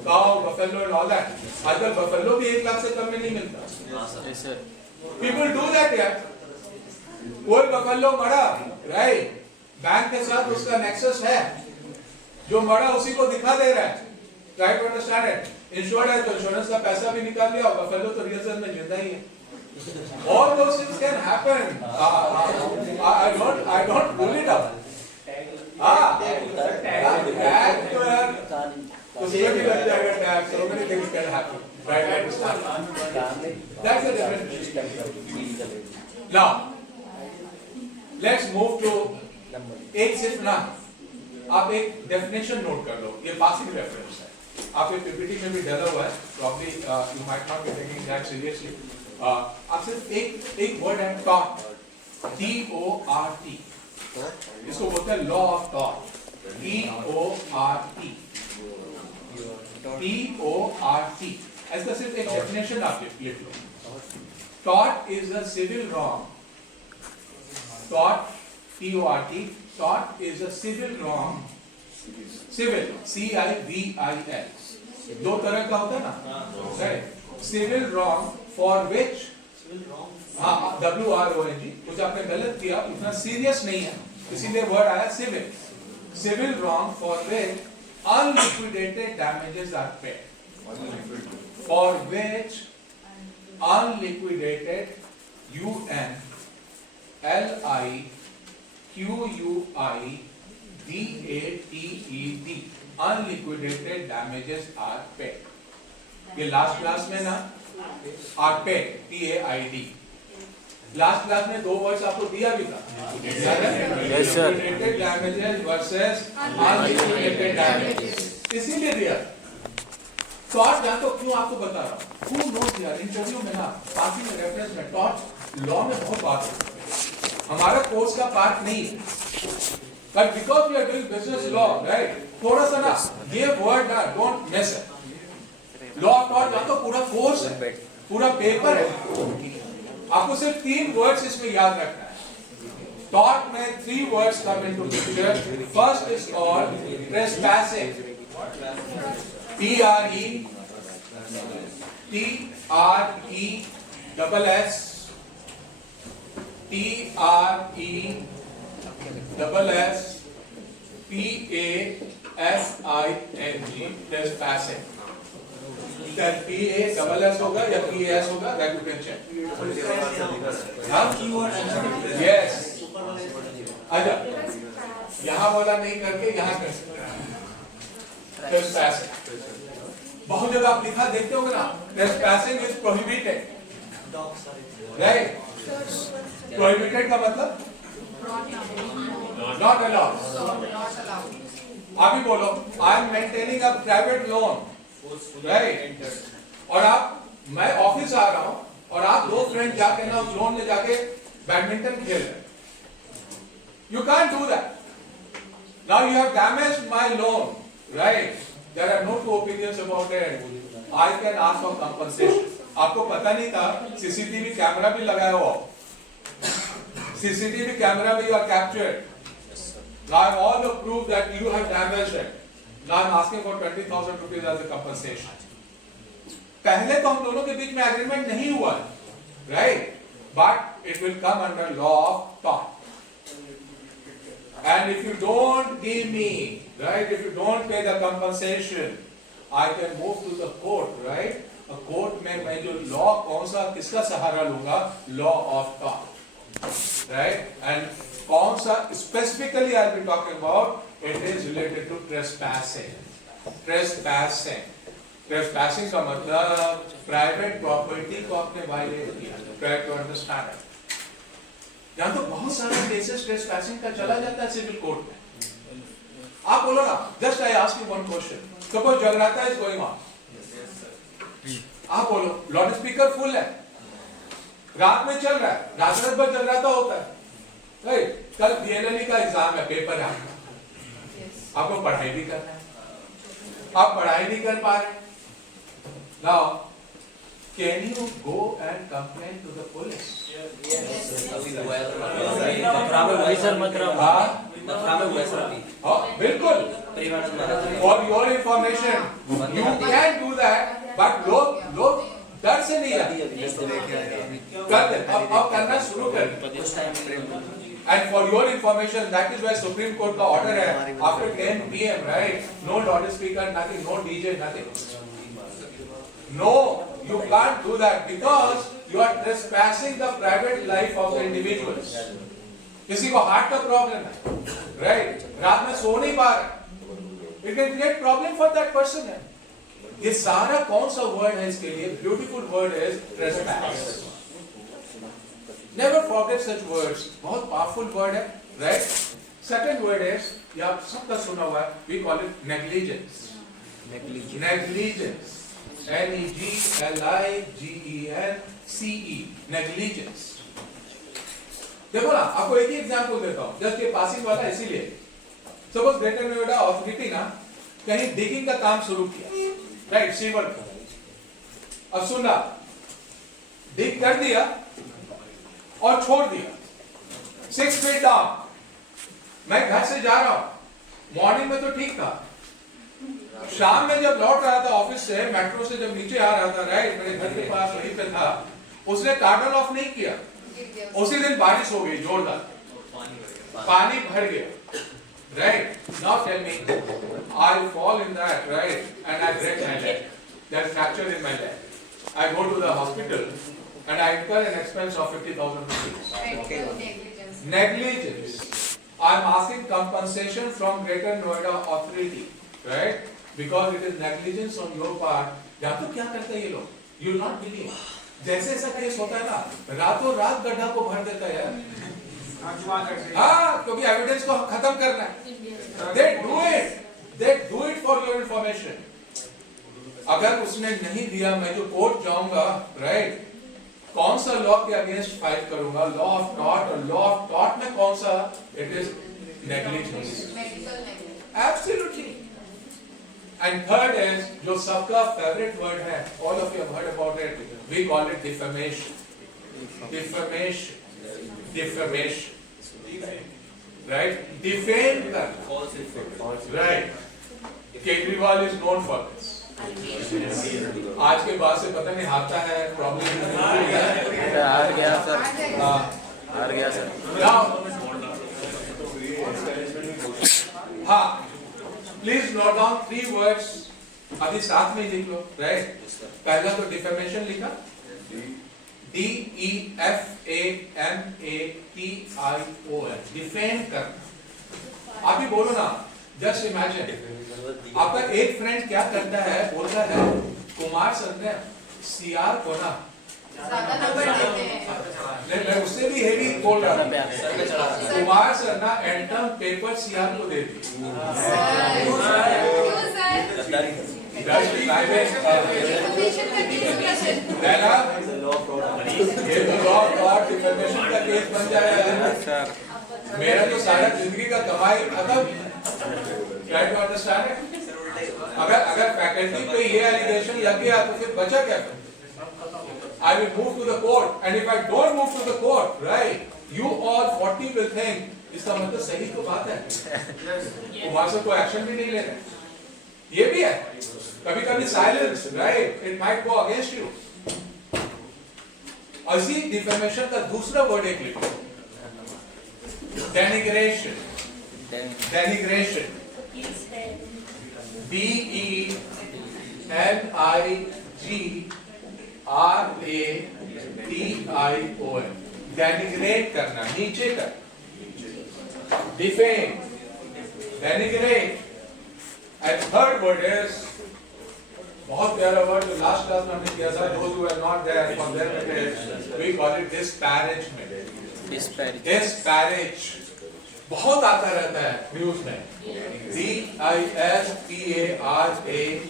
cow buffalo and all that, आजकल बफेलो भी 1 लाख से कम में नहीं मिलता. Yes sir, people do that यार. कोई बफेलो मरा, राइट, बैंक के साथ उसका नेक्सस है, जो मरा उसी को दिखा दे रहा है, try to understand it. Insured है तो इंश्योरेंस का पैसा भी निकाल लिया, और बफेलो तो रियल सेंस में जिंदा ही है. All those things can happen. I don't pull it up. उसमें भी लग जाएगा tax, so many things can happen. Right, I understand. That's a different system. Now, let's move to एक सिर्फ ना, आप एक डेफिनेशन नोट कर लो, ये पासिंग रेफरेंस है, आपके पीपीटी में भी डाला हुआ है, probably you might not be taking that seriously. आप सिर्फ एक वर्ड है टॉट, T-O-R-T, इसको बोलते हैं law of taught, T-O-R-T, T-O-R-T. ऐसा सिर्फ एक डेफिनेशन आप लिख लो. Taught is a civil wrong. Taught, T-O-R-T, taught is a civil wrong. Civil, C-I-V-I-L, 2 तरह का होता है ना, right. Civil wrong for which, W-R-O-N-G, कुछ आपने गलत किया, उतना सीरियस नहीं है, इसीलिए वर्ड आया civil. Civil wrong for which unliquidated damages are paid. For which unliquidated, unliquidated unliquidated damages are paid. ये लास्ट क्लास में ना are paid, PAID. Last class में 2 वर्ड्स आपको दिया भी था. Yes, sir. Liquidated damages versus unliquidated damages. इसीलिए दिया. टॉर्च जानते हो क्यों आपको बता रहा हूँ? Who knows यार, इंटरव्यू में ना, पासिंग रेफरेंस में टॉर्च लॉ में बहुत बात है. हमारा कोर्स का पार्ट नहीं है. But because we are doing business law, right? थोड़ा सा ना ये वर्ड ना don't miss it. Law of torch जानते हो पूरा कोर्स है, पूरा पेपर है. आपको सिर्फ 3 वर्ड्स इसमें याद रखना है. Tort में 3 words come into picture. First is called trespassing. Trespassing. Trespassing. Either PASS होगा या PAS होगा, that you can check. हाँ? Yes. अच्छा, यहाँ वाला नहीं करके यहाँ कर सकते हैं. Trespassing. बहुत जगह आप लिखा देखते होगे ना, trespassing is prohibited. Right? Prohibited का मतलब? Not allowed. आप ही बोलो, I am maintaining a private loan. Right? और मैं ऑफिस आ रहा हूं और आप 2 फ्रेंड जाके ना उस लोन में जाके बैडमिंटन खेल रहे. You can't do that. Now you have damaged my loan, right? There are no 2 opinions about it. I can ask for compensation. आपको पता नहीं था सीसीटीवी कैमरा भी लगाया हुआ. सीसीटीवी कैमरा में you are captured. Now I have all the proof that you have damaged it. Now I'm asking for 20,000 rupees as a compensation. पहले तो हम दोनों के बीच में एग्रीमेंट नहीं हुआ, right? But it will come under law of tort. And if you don't give me, right? If you don't pay the compensation, I can move to the court, right? A court में मैं जो law कौन सा किसका सहारा लूँगा? Law of tort, right? And कौन सा specifically I'll be talking about? It is related to trespassing. Trespassing. Trespassing का मतलब private property को आपने violate किया. Try to understand it. यहाँ तो बहुत सारे cases trespassing का चला जाता है civil court में. आप बोलो ना, just I ask you one question. Suppose Jagrata is going on. आप बोलो, loudspeaker full है. रात में चल रहा है. रात भर जगराता होता है. Right? कल DLLE का एग्जाम है, पेपर है आपका. आपको पढ़ाई भी करना है. आप पढ़ाई नहीं कर पा रहे. Now, can you go and complain to the police? हाँ, बिल्कुल. For your information, you can do that, but लोग डर से नहीं आते. कर दे. अब करना शुरू कर. And for your information, that is why Supreme Court का order है. After 10 PM, right? No loudspeaker, nothing, no DJ, nothing. No, you can't do that because you are trespassing the private life of the individuals. किसी को heart का problem है, right? रात में सो नहीं पा रहा. It can create problem for that person. ये सारा कौन सा word है इसके लिए? Beautiful word is trespass. Never forget such words. बहुत powerful word है, right? Second word is, ये आप सबका सुना हुआ है. We call it negligence. Negligence. Negligence. Negligence. देखो ना, आपको एक ही एग्जाम्पल देता हूँ. जस्ट ये पासिंग वाला इसीलिए. सपोज ग्रेटर नोएडा अथॉरिटी ना कहीं डिगिंग का काम शुरू किया, राइट? सीवर का. अब सुना, डिग कर दिया और छोड़ दिया 6 feet डाउन. मैं घर से जा रहा हूं, मॉर्निंग में तो ठीक था. शाम में जब लौट रहा था ऑफिस से, मेट्रो से जब नीचे आ रहा था, राइट, मेरे घर के पास वहीं पे था, उसने कार्डन ऑफ नहीं किया. उसी दिन बारिश हो गई जोरदार, पानी भर गया, right? Now tell me, I fall in that, right, and I break my leg. There is fracture in my leg. I go to the hospital and I incur an expense of 50,000 rupees. Negligence. I am asking compensation from Greater Noida Authority, right? Because it is negligence on your part. या तो क्या करते हैं ये लोग? You will not believe. जैसे ऐसा case होता है ना, रातों रात गड्ढा को भर देता है यार. हाँ, क्योंकि एविडेंस को खत्म करना है. They do it. They do it for your information. अगर उसने नहीं दिया, मैं जो कोर्ट जाऊंगा, राइट? कौन सा लॉ के अगेंस्ट फाइल करूंगा? Law of tort. और लॉ ऑफ टॉर्ट में कौन सा? It is negligence. Absolutely. And third is जो सबका फेवरेट वर्ड है, all of you have heard about it, we call it defamation. Defamation. Defamation. right? Defame करना, False information. right? Kejriwal is known for this. आज के बाद से पता नहीं आता है प्रॉब्लम हार गया सर, हार गया सर। हाँ, प्लीज नोट डाउन 3 वर्ड्स, अभी साथ में लिख लो, राइट? पहला तो डिफेमेशन लिखा, DEFAMATION, डिफेम करना। आप ही बोलो ना, जस्ट इमेजिन आपका एक फ्रेंड क्या करता है, बोलता है कुमार सर ने सीआर को ना ज्यादा नंबर देते हैं। नहीं, मैं उससे भी हेवी बोल रहा हूँ। कुमार सर ना एंटम पेपर सीआर को दे दी। क्यों सर? गद्दारी Information का केस कैसे? पहला ये तो लॉ और डिफेमेशन का केस बन जाएगा। मेरा तो सारा जिंदगी का कमाई खत्म। Try to understand it? अगर फैकल्टी पे ये एलिगेशन लग गया तो फिर बचा क्या? I will move to the court, and if I don't move to the court, right, you all 40 will think इसका मतलब सही तो बात है, कुमार सर को एक्शन भी नहीं लेना, ये भी है, कभी-कभी silence, right, it might go against you। और इसी डिफेमेशन का दूसरा वर्ड एक लिखो, डेनिग्रेशन, डेनिग्रेशन, DENIGRATION, डेनिग्रेट करना, नीचे कर, defame, denigrate, and third word is बहुत प्यारा वर्ड जो लास्ट क्लास में हमने किया था, those who are not there, for them it is, we call it disparagement, disparage, बहुत आता रहता है न्यूज में, DISPARAGEMENT,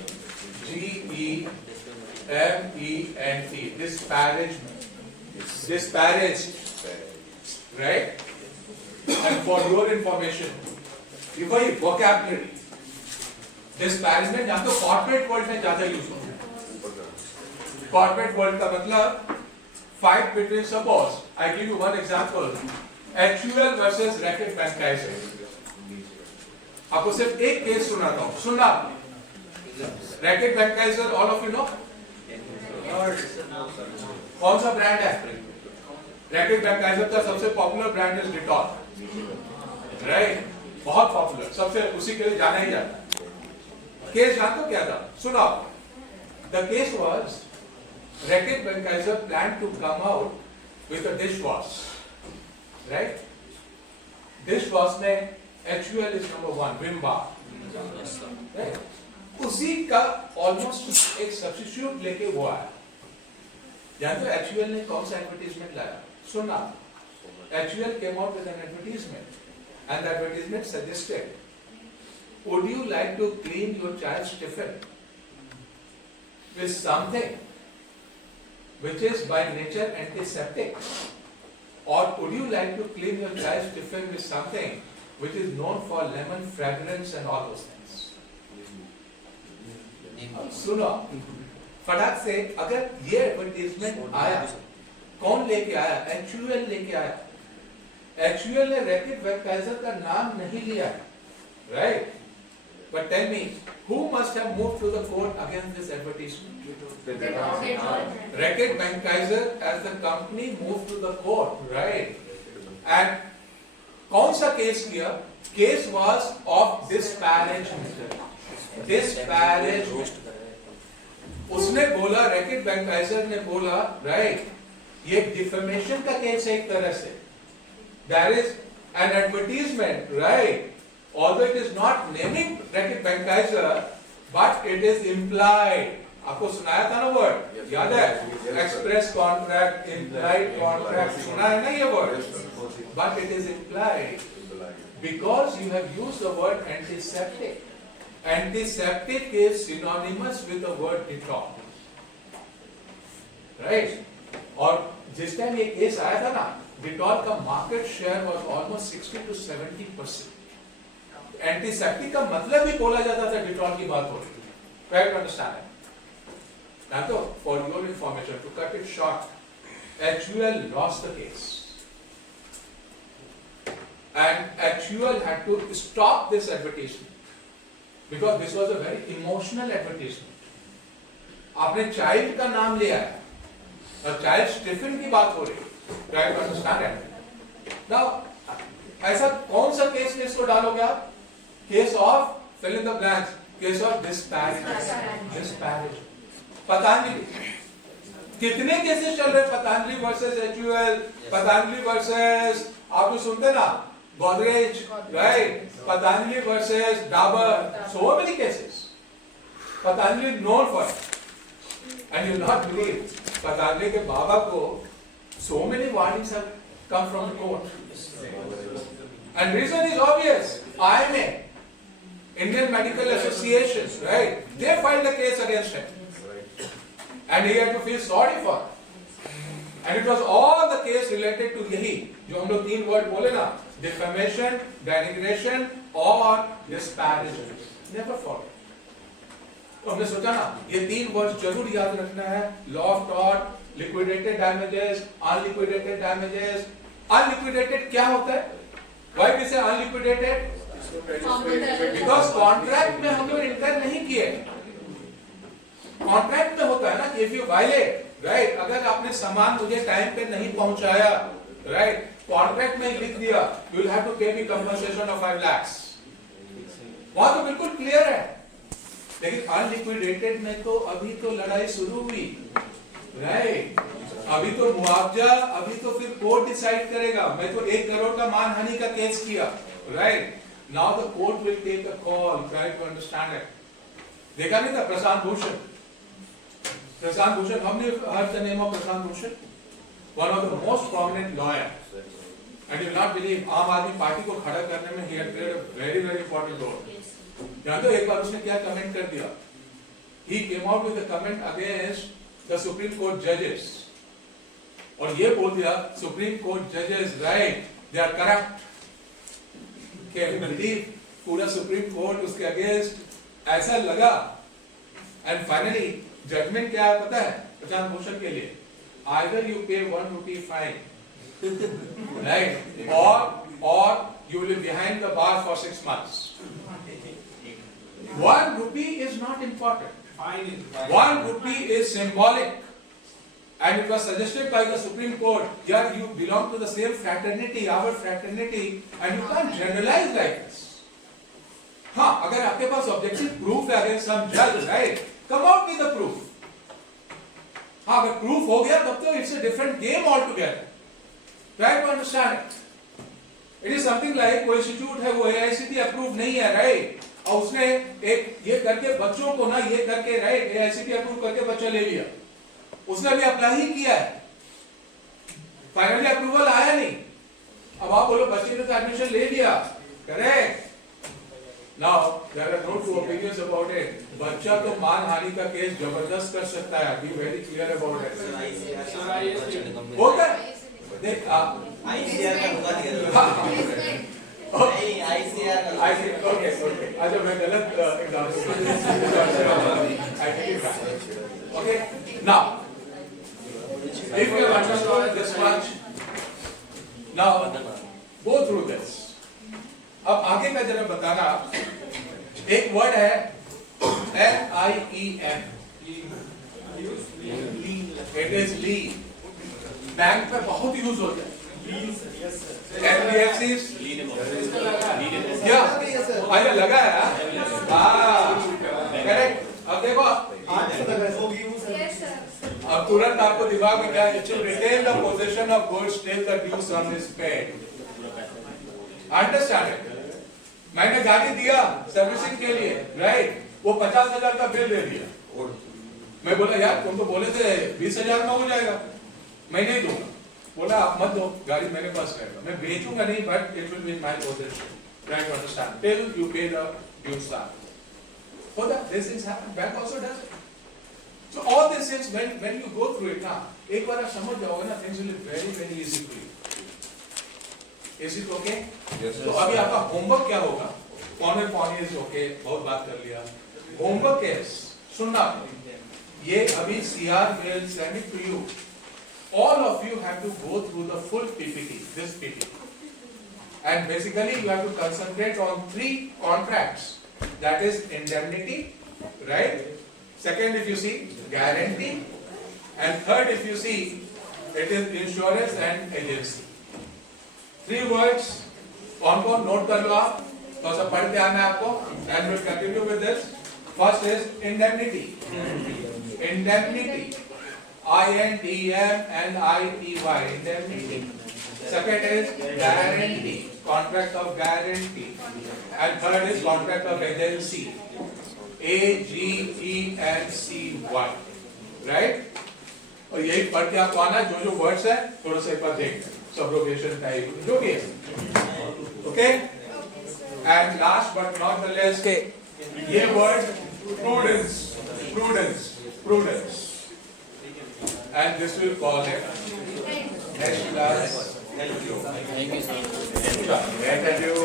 disparagement, disparaged, right? And for your information, ये वही vocabulary, disparagement यहाँ तो corporate world में ज्यादा यूज होता है। Corporate world का मतलब fight between, suppose I give you one example, HUL versus Reckitt Benckiser। आपको सिर्फ एक केस सुनाता हूँ, सुनना। Reckitt Benckiser, all of you know? कौन सा ब्रांड है? Reckitt Benckiser का सबसे पॉपुलर ब्रांड है Dettol, राइट? बहुत पॉपुलर, सबसे उसी के लिए जाना ही जाता है। केस जानते हो क्या था? सुनो, the case was Reckitt Benckiser planned to come out with a dishwash, right? Dishwash में HUL is number 1, Vim Bar, right? उसी का almost एक substitute लेके वो आया। जानते हो HUL ने कौन सा advertisement लाया? सुना, HUL came out with an advertisement, and the advertisement suggested, would you like to clean your child's tiffin with something which is by nature antiseptic, or would you like to clean your child's tiffin with something which is known for lemon fragrance and all those things? सुनो, फटाक से अगर ये advertisement आया, कौन लेके आया? HUL लेके आया। HUL ने Reckitt Benckiser का नाम नहीं लिया है, right? But tell me, who must have moved to the court against this advertisement? Reckitt Benckiser as the company moved to the court, right? And कौन सा केस किया? Case was of disparagement. Disparagement. उसने बोला, Reckitt Benckiser ने बोला, right? ये defamation का case है एक तरह से. There is an advertisement, right? Although it is not naming Reckitt Benckiser, but it is implied. आपको सुनाया था ना वर्ड? याद है? Express contract, implied contract, सुना है ना ये word? But it is implied because you have used the word antiseptic. Antiseptic is synonymous with the word Dettol, right? और जिस टाइम ये केस आया था ना, Dettol का market share was almost 60 to 70%. Antiseptic का मतलब भी बोला जाता था, Dettol की बात हो रही थी। Try to understand it. Now, so, for your information, to cut it short, HUL lost the case. and HUL had to stop this advertisement because this was a very emotional advertisement. आपने child का नाम लिया है और child Stephen की बात हो रही है, try to understand it. Now, ऐसा कौन सा केस इसको डालोगे आप? Case of fill in the blanks, case of disparagement. Patanjali, कितने केसेस चल रहे हैं? Patanjali versus HUL, Patanjali versus, आप तो सुनते ना, Godrej, right? Patanjali versus Dabur, so many cases. Patanjali is known for it, and you will not believe Patanjali के बाबा को so many warnings have come from the court, and reason is obvious. IMA, Indian Medical Association, right? They filed a case against him, and he had to feel sorry for it. And it was all the case related to यही जो हम लोग 3 word बोले ना, defamation, denigration और disparagement. Never forget. तो हमने सोचा ना ये 3 वर्ड जरूर याद रखना है. Law of tort, liquidated damages, unliquidated damages. Unliquidated क्या होता है? Why we say unliquidated? Because contract में हम लोग इंटर नहीं किए. Contract में होता है ना कि if you violate, right? अगर आपने सामान मुझे टाइम पे नहीं पहुंचाया, right? कॉन्ट्रैक्ट में लिख दिया you will have to pay me compensation of 5 lakhs. वहां तो बिल्कुल क्लियर है, लेकिन अनलिक्विडेटेड में तो अभी तो लड़ाई शुरू हुई, राइट? अभी तो मुआवजा, अभी तो फिर कोर्ट डिसाइड करेगा. मैं तो 1 करोड़ का मानहानि का केस किया, right? Now the court will take a call, try to understand it. देखा नहीं था प्रशांत भूषण, हमने heard the name of Prashant Bhushan, one of the most prominent lawyer, and you will not believe आम आदमी पार्टी को खड़ा करने में he had played a very very important role. जानते हो एक बार उसने क्या कमेंट कर दिया? He came out with a comment against the Supreme Court judges, और ये बोल दिया Supreme Court judges, right? They are corrupt. Can you believe? पूरा Supreme Court उसके against ऐसा लगा, and finally जजमेंट क्या है पता है प्रशांत भूषण के लिए? Either you pay 1 rupee fine, right? Or you will be behind the bar for 6 months. 1 rupee is not important. 1 rupee is symbolic, and it was suggested by the Supreme Court. Yeah, you belong to the same fraternity, our fraternity, and you can't generalize like this. हाँ, अगर आपके पास objective proof है against some judge, right? Come out with the proof. हाँ, अगर proof हो गया तब तो it's a different game altogether. Try to understand it. It is something like कोई इंस्टीट्यूट है वो AICTE approved नहीं है, right? और उसने एक ये करके बच्चों को ना ये करके, right? AICTE approved करके बच्चा ले लिया. उसने अभी अप्लाई ही किया है. फाइनली अप्रूवल आया नहीं. अब आप बोलो बच्चे ने तो एडमिशन ले लिया, correct? Now there are no 2 opinions about it. बच्चा तो मानहानि का केस जबरदस्त कर सकता है. Be very clear about it. होता है. देख ICR का होगा दिया. नहीं ICR का. Okay. अच्छा मैं गलत example. I take it back. Okay. Now, if you have understood this much, now go through this. अब आगे का जरा बताना. एक वर्ड है LIEM. It is lien. Bank पे बहुत यूज होता है. NBFCs. क्या? अरे लगा है. हाँ. करेक्ट. अब देखो. अब तुरंत आपको दिमाग में क्या? It will retain the possession of goods till the due sum is paid. Understand it? मैंने गाड़ी दिया सर्विसिंग के लिए, राइट? वो 50,000 का बिल दे दिया. मैं बोला यार तुम तो बोले थे 20,000 में हो जाएगा, मैं नहीं दूंगा. बोला आप मत दो, गाड़ी मेरे पास रहेगा. मैं बेचूंगा नहीं, but it will be my position. Try to understand. Till you pay the due sum. So that these things happen. Bank also does it. So all these things when you go through it, ना एक बार आप समझ जाओगे ना, things will be very very easy for you. Is it okay? Yes, तो अभी आपका homework क्या होगा? कौन इज ओके, बहुत बात कर लिया. होमवर्क इज सुनना. ये अभी CR will send it to you. All of you have to go through the full PPT. This PPT. And basically you have to concentrate on 3 contracts. That is indemnity, right? Second, if you see, guarantee. And third, if you see, it is insurance and agency. 3 words. कौन note कर लो आप, तो सब पढ़ के आना है आपको. And we'll continue with this. First is indemnity. Indemnity. INDMNITY. Indemnity. Second is guarantee. Contract of guarantee. And third is contract of agency. AGENCY. Right? और यही पढ़ के आपको आना, जो वर्ड्स है थोड़ा सा एक बार देख, सब्रोगेशन टाइप जो भी है. Okay? And last but not the least, ये word prudence. And this will call it next class. Thank you. Thank you, sir. Thank you.